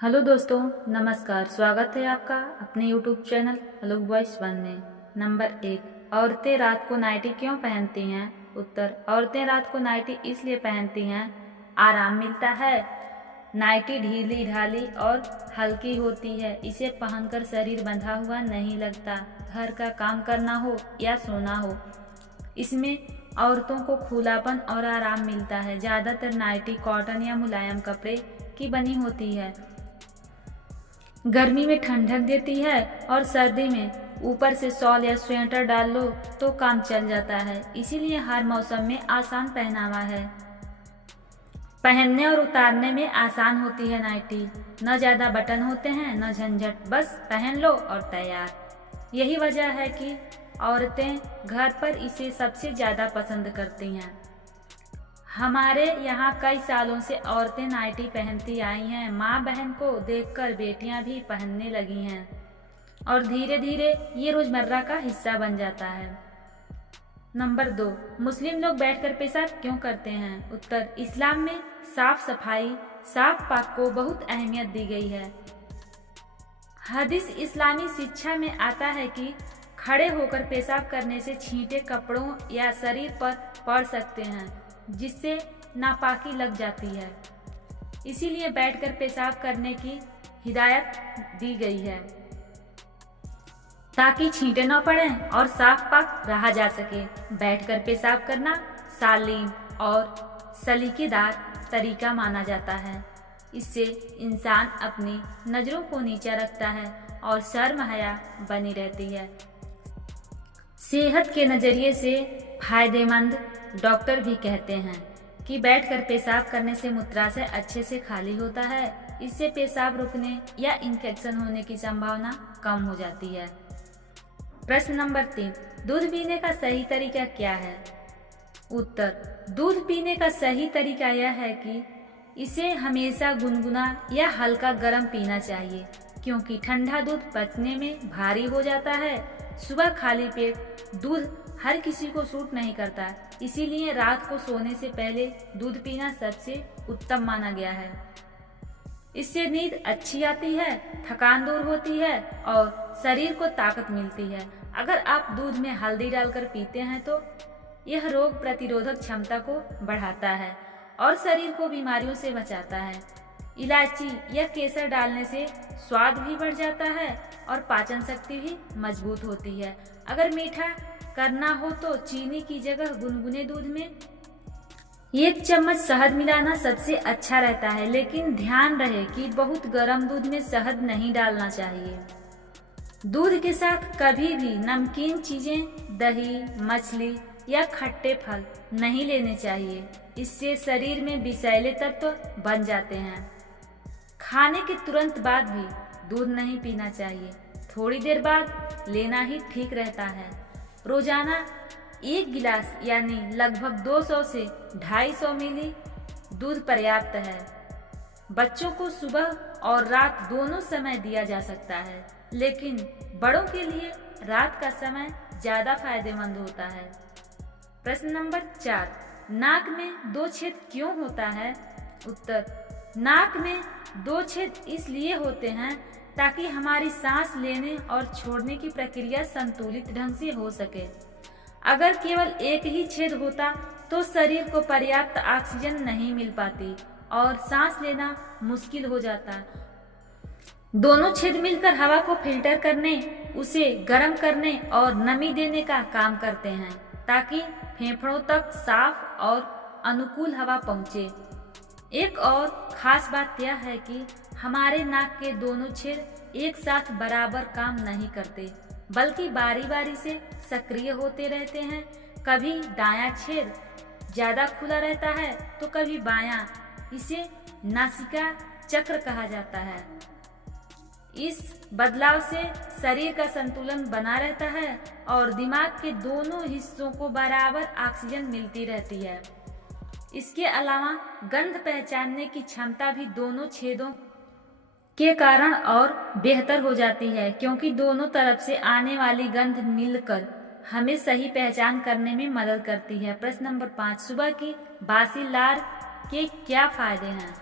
Hello दोस्तों, नमस्कार। स्वागत है आपका अपने YouTube channel hello voice one में। नंबर 1, औरतें रात को नाइटी क्यों पहनती हैं? उत्तर, औरतें रात को नाइटी इसलिए पहनती हैं, आराम मिलता है। नाइटी ढीली ढाली और हल्की होती है। इसे पहनकर शरीर बंधा हुआ नहीं लगता। घर का काम करना हो या सोना हो, इसमें औरतों को खुलापन और आराम मिलता है। ज़्यादातर नाइटी कॉटन या मुलायम कपड़े की बनी होती है। गर्मी में ठंडक देती है और सर्दी में ऊपर से शॉल या स्वेटर डाल लो तो काम चल जाता है। इसीलिए हर मौसम में आसान पहनावा है। पहनने और उतारने में आसान होती है नाइटी। न ज़्यादा बटन होते हैं न झंझट, बस पहन लो और तैयार। यही वजह है कि औरतें घर पर इसे सबसे ज़्यादा पसंद करती हैं। हमारे यहाँ कई सालों से औरतें नाइटी पहनती आई हैं। माँ बहन को देखकर बेटियाँ भी पहनने लगी हैं और धीरे धीरे ये रोजमर्रा का हिस्सा बन जाता है। नंबर 2, मुस्लिम लोग बैठकर पेशाब क्यों करते हैं? उत्तर, इस्लाम में साफ सफाई, साफ पाक को बहुत अहमियत दी गई है। हदीस इस्लामी शिक्षा में आता है कि खड़े होकर पेशाब करने से छींटे कपड़ों या शरीर पर पड़ सकते हैं, जिससे नापाकी लग जाती है। इसीलिए बैठकर पेशाब करने की हिदायत दी गई है, ताकि छींटे न पड़ें और साफ पाक रहा जा सके। बैठकर पेशाब करना शालीन और सलीकेदार तरीका माना जाता है। इससे इंसान अपनी नज़रों को नीचा रखता है और शर्म हया बनी रहती है। सेहत के नज़रिए से फायदेमंद डॉक्टर भी कहते हैं कि बैठकर पेशाब करने से मूत्राशय अच्छे से खाली होता है। इससे पेशाब रुकने या इन्फेक्शन होने की संभावना कम हो जाती है। प्रश्न नंबर 3, दूध पीने का सही तरीका क्या है? उत्तर, दूध पीने का सही तरीका यह है कि इसे हमेशा गुनगुना या हल्का गर्म पीना चाहिए, क्योंकि ठंडा दूध पचने में भारी हो जाता है। सुबह खाली पेट दूध हर किसी को सूट नहीं करता, इसीलिए रात को सोने से पहले दूध पीना सबसे उत्तम माना गया है। इससे नींद अच्छी आती है, थकान दूर होती है और शरीर को ताकत मिलती है। अगर आप दूध में हल्दी डालकर पीते हैं तो यह रोग प्रतिरोधक क्षमता को बढ़ाता है और शरीर को बीमारियों से बचाता है। इलायची या केसर डालने से स्वाद भी बढ़ जाता है और पाचन शक्ति भी मजबूत होती है। अगर मीठा करना हो तो चीनी की जगह गुनगुने दूध में 1 चम्मच शहद मिलाना सबसे अच्छा रहता है, लेकिन ध्यान रहे कि बहुत गर्म दूध में शहद नहीं डालना चाहिए। दूध के साथ कभी भी नमकीन चीजें, दही, मछली या खट्टे फल नहीं लेने चाहिए। इससे शरीर में विषैले तत्व बन जाते हैं। खाने के तुरंत बाद भी दूध नहीं पीना चाहिए, थोड़ी देर बाद लेना ही ठीक रहता है। रोजाना 1 गिलास यानी लगभग 200 से 250 मिली दूध पर्याप्त है। बच्चों को सुबह और रात दोनों समय दिया जा सकता है, लेकिन बड़ों के लिए रात का समय ज्यादा फायदेमंद होता है। प्रश्न नंबर 4, नाक में 2 छेद क्यों होता है? उत्तर, नाक में 2 छेद इसलिए होते हैं ताकि हमारी सांस लेने और छोड़ने की प्रक्रिया संतुलित ढंग से हो सके। अगर केवल एक ही छेद होता तो शरीर को पर्याप्त ऑक्सीजन नहीं मिल पाती और सांस लेना मुश्किल हो जाता। दोनों छेद मिलकर हवा को फिल्टर करने, उसे गर्म करने और नमी देने का काम करते हैं, ताकि फेफड़ों तक साफ और अनुकूल हवा पहुंचे। एक और खास बात यह है कि हमारे नाक के दोनों छेद एक साथ बराबर काम नहीं करते, बल्कि बारी बारी से सक्रिय होते रहते हैं। कभी दायां छेद ज्यादा खुला रहता है तो कभी बायां। इसे नासिका चक्र कहा जाता है। इस बदलाव से शरीर का संतुलन बना रहता है और दिमाग के दोनों हिस्सों को बराबर ऑक्सीजन मिलती रहती है। इसके अलावा गंध पहचानने की क्षमता भी दोनों छेदों के कारण और बेहतर हो जाती है, क्योंकि दोनों तरफ से आने वाली गंध मिलकर हमें सही पहचान करने में मदद करती है। प्रश्न नंबर 5, सुबह की बासी लार के क्या फायदे हैं?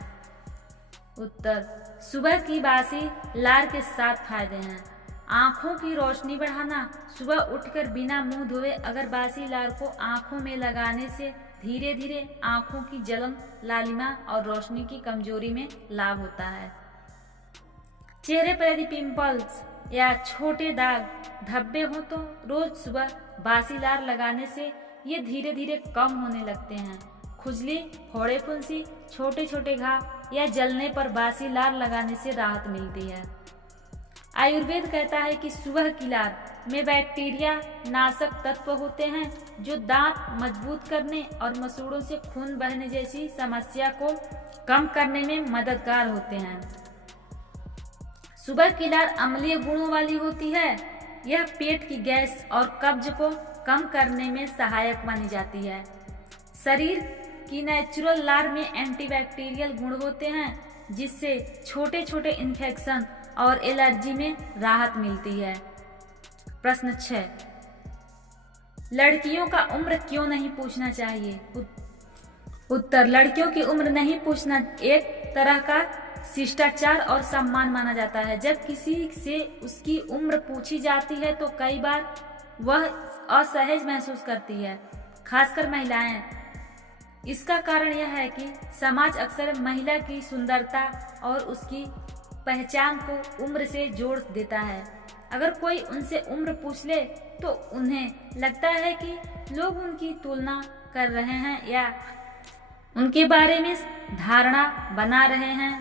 उत्तर, सुबह की बासी लार के 7 फायदे हैं। आँखों की रोशनी बढ़ाना। सुबह उठकर बिना मुंह धोए अगर बासी लार को आँखों में लगाने से धीरे धीरे आँखों की जलन, लालिमा और रोशनी की कमजोरी में लाभ होता है। चेहरे पर यदि पिंपल्स या छोटे दाग, धब्बे हो तो रोज सुबह बासी लार लगाने से ये धीरे धीरे कम होने लगते हैं। खुजली, फोड़े फुंसी, छोटे छोटे घाव या जलने पर बासी लार लगाने से राहत मिलती है। आयुर्वेद कहता है कि सुबह की लार में बैक्टीरिया नाशक तत्व होते हैं जो दांत मजबूत करने और मसूड़ों से खून बहने जैसी समस्या को कम करने में मददगार होते हैं। सुबह की लार अम्लीय गुणों वाली होती है। यह पेट की गैस और कब्ज को कम करने में सहायक मानी जाती है। शरीर की नेचुरल लार में एंटीबैक्टीरियल गुण होते हैं जिससे छोटे छोटे इन्फेक्शन और एलर्जी में राहत मिलती है। प्रश्न 6, लड़कियों का उम्र क्यों नहीं पूछना चाहिए? उत्तर, लड़कियों की उम्र नहीं पूछना एक तरह का शिष्टाचार और सम्मान माना जाता है। जब किसी से उसकी उम्र पूछी जाती है तो कई बार वह असहज महसूस करती है, खासकर महिलाएं। इसका कारण यह है कि समाज अक्सर महिला की सुंदरता और उसकी पहचान को उम्र से जोड़ देता है। अगर कोई उनसे उम्र पूछ ले तो उन्हें लगता है कि लोग उनकी तुलना कर रहे हैं या उनके बारे में धारणा बना रहे हैं।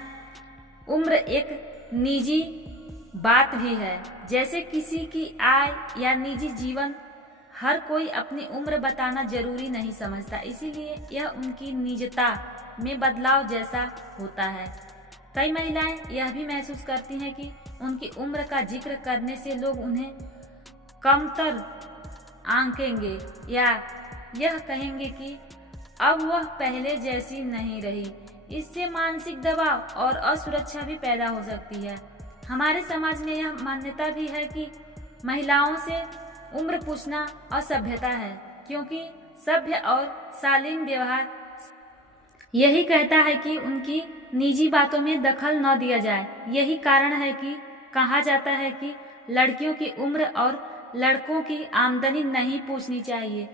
उम्र एक निजी बात भी है, जैसे किसी की आय या निजी जीवन। हर कोई अपनी उम्र बताना जरूरी नहीं समझता, इसीलिए यह उनकी निजता में बदलाव जैसा होता है। कई महिलाएं यह भी महसूस करती हैं कि उनकी उम्र का जिक्र करने से लोग उन्हें कमतर आंकेंगे या यह कहेंगे कि अब वह पहले जैसी नहीं रही। इससे मानसिक दबाव और असुरक्षा भी पैदा हो सकती है। हमारे समाज में यह मान्यता भी है कि महिलाओं से उम्र पूछना असभ्यता है, क्योंकि सभ्य और शालीन व्यवहार यही कहता है कि उनकी निजी बातों में दखल न दिया जाए। यही कारण है कि कहा जाता है कि लड़कियों की उम्र और लड़कों की आमदनी नहीं पूछनी चाहिए।